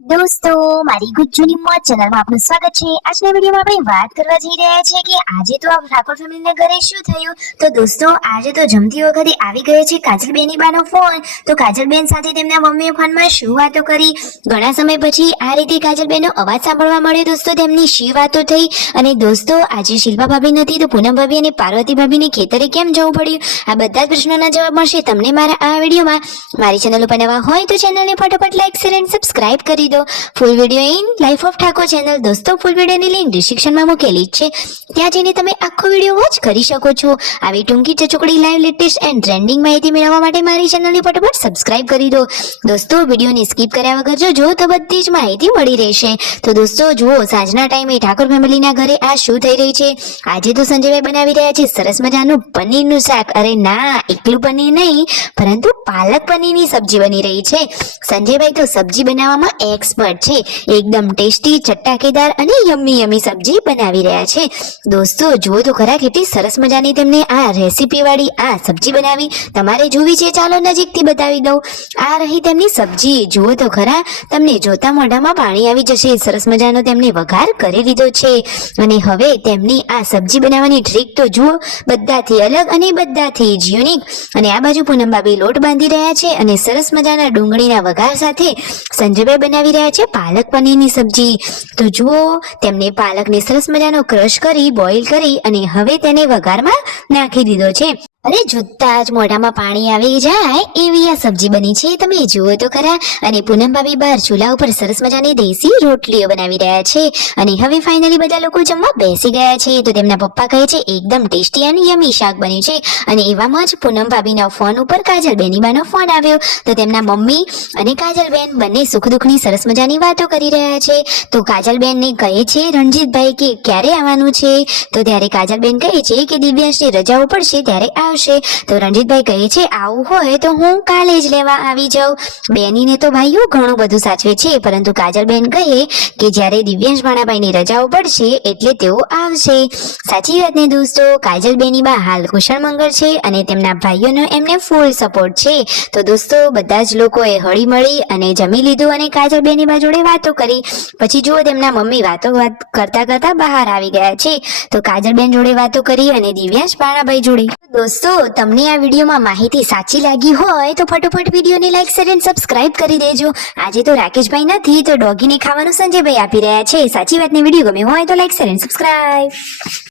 દોસ્તો, મારી ગુજ્જુની મોજ ચેનલમાં આપનું સ્વાગત છે। આજના વિડીયોમાં આપણે વાત કરવા જઈ રહ્યા છીએ કે આજે તો આ ઠાકોર ફેમિલીના ઘરે શું થયું। તો દોસ્તો, આજે તો જમતી વખતે આવી ગયો છે કાજલબેની બાનો ફોન। તો કાજલબેન સાથે તેમના મમ્મીએ ફોનમાં શું વાતો કરી, ઘણા સમય પછી આ રીતે કાજલબેનનો અવાજ સાંભળવા મળ્યો। દોસ્તો, તેમની શી વાતો થઈ અને દોસ્તો આજે શિલ્પા ભાભી નથી તો પૂનમ ભાભી અને પાર્વતી ભાભીને ખેતરે કેમ જવું પડ્યું, આ બધા જ પ્રશ્નોના જવાબ મળશે તમને મારા આ વિડીયોમાં। મારી ચેનલ ઉપર નવા હોય તો ચેનલને ફટાફટ લાઈક શેર અને સબસ્ક્રાઇબ કરી દો। Full video in life of Thakor channel દોસ્તો, ફૂલ વિડીયોની લિંક ડિસ્ક્રિપ્શનમાં મૂકેલી છે, ત્યાં જઈને તમે આખો વિડીયો વોચ કરી શકો છો। આવી ટૂંકી ચચોકડી લાઈવ લેટેસ્ટ એન્ડ ટ્રેન્ડિંગ માહિતી મેળવવા માટે મારી ચેનલને ફટાફટ સબસ્ક્રાઇબ કરી દો। દોસ્તો, વિડીયોને સ્કીપ કર્યા વગર જોજો તો બધી જ માહિતી મળી રહેશે। તો દોસ્તો જુઓ, સાંજના ટાઈમે ઠાકોર ફેમિલીના ઘરે આ શું થઈ રહી છે। આજે તો સંજયભાઈ બનાવી રહ્યા છે સરસ મજાનું પનીરનું શાક। અરે ના, એકલું પનીર નહીં પરંતુ પાલક પનીરની સબ્જી બની રહી છે। સંજયભાઈ તો સબ્જી બનાવવામાં એક્સપર્ટ છે, એકદમ ટેસ્ટી, ચટાકેદાર અને યમ્મી સબ્જી બનાવી રહ્યા છે। દોસ્તો જુઓ તો ખરા, કેટલી સરસ મજાની તેમને આ રેસીપી વાળી આ સબ્જી બનાવી, તમારે જોવી છે ચાલો નજીકથી બતાવી દઉં। આ રહી તેમની સબ્જી, જુઓ તો ખરા, તમને જોતા મોઢામાં પાણી આવી જશે। સરસ મજાનો તેમને વઘાર કરી લીધો છે અને હવે તેમની આ સબ્જી બનાવવાની ટ્રીક તો જુઓ, બધાથી અલગ અને બધાથી જ યુનિક। અને આ બાજુ પૂનમ ભાભી લોટ બાંધી રહ્યા છે અને સરસ મજાના ડુંગળીના વઘાર સાથે સંજયભાઈ બનાવી રહ્યા છે પાલક પનીરની સબ્જી। તો જુઓ, તેમને પાલકને સરસ મજાનો ક્રશ કરી બોઇલ કરી અને હવે તેને વઘારમાં નાખી દીધો છે। અરે જોતા જ મોઢામાં પાણી આવી જાય એવી આ સબ્જી બની છે, તમે જુઓ તો ખરા। અને પૂનમ ભાભી બહાર ચૂલા ઉપર સરસ મજાની દેશી રોટલીઓ બનાવી રહ્યા છે અને હવે ફાઇનલી બધા લોકો જમવા બેસી ગયા છે। તો તેમના પપ્પા કહે છે એકદમ ટેસ્ટી અને યમી શાક બન્યું છે અને એવામાં જ પૂનમ ભાભીના ફોન ઉપર કાજલબેની બાનો ફોન આવ્યો। તો તેમના મમ્મી અને કાજલબેન બંને સુખ દુઃખની સરસ મજાની વાતો કરી રહ્યા છે। તો કાજલબેનને કહે છે રણજીતભાઈ કે ક્યારે આવવાનું છે, તો ત્યારે કાજલબેન કહે છે કે દિવ્યાંશની રજાઓ પડશે ત્યારે આવશે। તો રણજીતભાઈ કહે છે આવું હોય તો હું કાલે જ લેવા આવી જાઉં। બેનીને તો ભાઈઓ ઘણું બધું સાચવે છે, પરંતુ કાજલબેન કહે કે જ્યારે દિવ્યાંશ ભાણાભાઈની રજાઓ પડશે એટલે તેઓ આવશે। સાચી વાત ને દોસ્તો, કાજલબેની બા હાલ કુશળ મંગળ છે અને તેમના ભાઈઓનો એમને ફૂલ સપોર્ટ છે। તો દોસ્તો, બધા જ લોકોએ હળી મળી અને જમી લીધું અને કાજલબેની બા જોડે વાતો કરી। પછી જુઓ, તેમના મમ્મી વાતો કરતા કરતા બહાર આવી ગયા છે। તો કાજલબેન જોડે વાતો કરી અને દિવ્યાંશ ભાણાભાઈ જોડે। દોસ્તો, તમને આ વિડીયોમાં માહિતી સાચી લાગી હોય તો ફટોફટ વિડીયોને લાઈક શેર અને સબસ્ક્રાઇબ કરી દેજો। આજે તો રાકેશભાઈ નથી તો ડોગીને ખાવાનું સંજયભાઈ આપી રહ્યા છે। સાચી વાતને વિડીયો ગમે હોય તો લાઈક શેર અને સબસ્ક્રાઇબ।